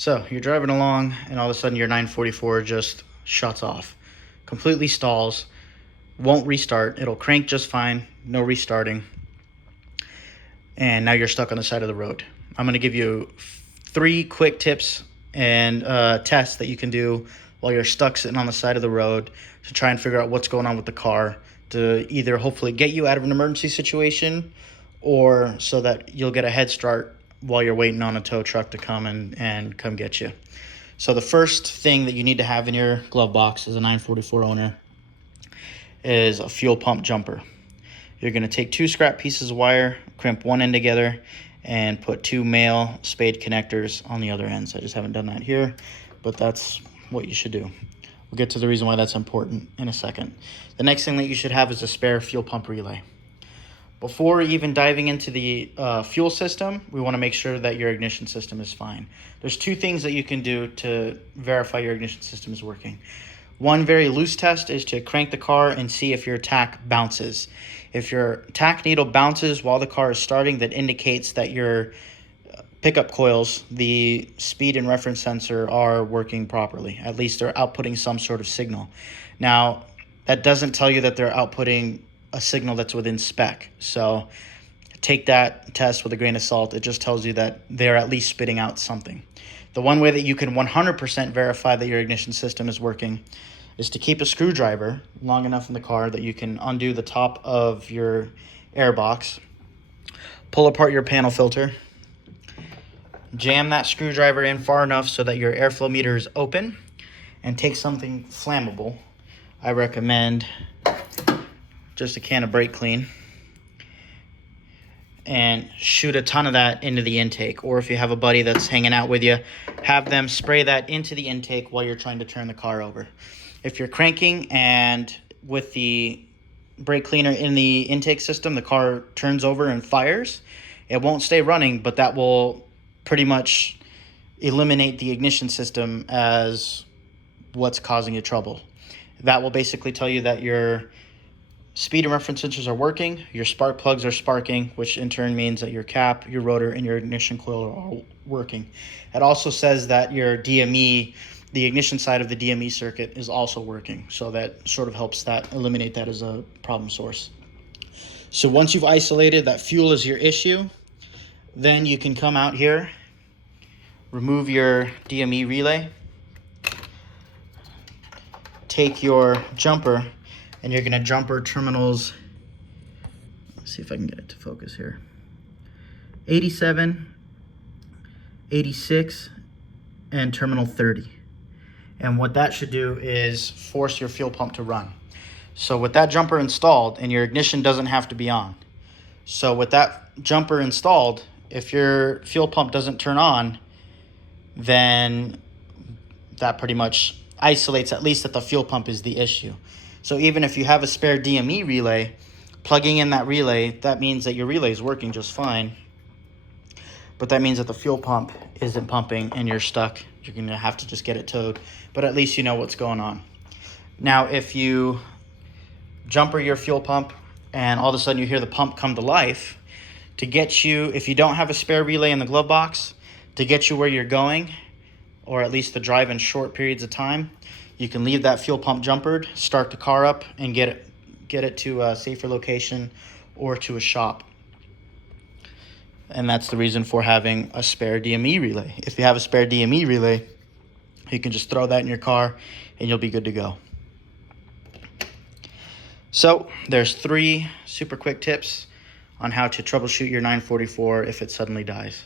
So you're driving along and all of a sudden your 944 just shuts off, completely stalls, won't restart. It'll crank just fine, no restarting. And now you're stuck on the side of the road. I'm going to give you 3 quick tips and tests that you can do while you're stuck sitting on the side of the road to try and figure out what's going on with the car, to either hopefully get you out of an emergency situation or so that you'll get a head start while you're waiting on a tow truck to come and come get you. So the first thing that you need to have in your glove box as a 944 owner is a fuel pump jumper. You're going to take 2 scrap pieces of wire, crimp one end together, and put 2 male spade connectors on the other ends. I just haven't done that here, but that's what you should do. We'll get to the reason why that's important in a second. The next thing that you should have is a spare fuel pump relay. Before even diving into the fuel system, we want to make sure that your ignition system is fine. There's 2 things that you can do to verify your ignition system is working. One very loose test is to crank the car and see if your tach bounces. If your tach needle bounces while the car is starting, that indicates that your pickup coils, the speed and reference sensor, are working properly. At least they're outputting some sort of signal. Now, that doesn't tell you that they're outputting a signal that's within spec. So take that test with a grain of salt. It just tells you that they're at least spitting out something. The one way that you can 100% verify that your ignition system is working is to keep a screwdriver long enough in the car that you can undo the top of your air box, pull apart your panel filter, jam that screwdriver in far enough so that your airflow meter is open, and take something flammable. I recommend just a can of brake clean, and shoot a ton of that into the intake. Or if you have a buddy that's hanging out with you, have them spray that into the intake while you're trying to turn the car over. If you're cranking and with the brake cleaner in the intake system, the car turns over and fires, it won't stay running, but that will pretty much eliminate the ignition system as what's causing you trouble. That will basically tell you that your speed and reference sensors are working, your spark plugs are sparking, which in turn means that your cap, your rotor, and your ignition coil are all working. It also says that your DME, the ignition side of the DME circuit, is also working. So that sort of helps that eliminate that as a problem source. So once you've isolated that fuel is your issue, then you can come out here, remove your DME relay, take your jumper, and you're going to jumper terminals, let's see if I can get it to focus here, 87, 86, and terminal 30. And what that should do is force your fuel pump to run. So with that jumper installed, and your ignition doesn't have to be on. So with that jumper installed, if your fuel pump doesn't turn on, then that pretty much isolates at least that the fuel pump is the issue. So even if you have a spare DME relay, plugging in that relay, that means that your relay is working just fine. But that means that the fuel pump isn't pumping and you're stuck. You're going to have to just get it towed. But at least you know what's going on. Now, if you jumper your fuel pump and all of a sudden you hear the pump come to life, to get you, if you don't have a spare relay in the glove box, to get you where you're going, or at least to drive in short periods of time, you can leave that fuel pump jumpered, start the car up, and get it to a safer location or to a shop. And that's the reason for having a spare DME relay. If you have a spare DME relay, you can just throw that in your car and you'll be good to go. So there's 3 super quick tips on how to troubleshoot your 944 if it suddenly dies.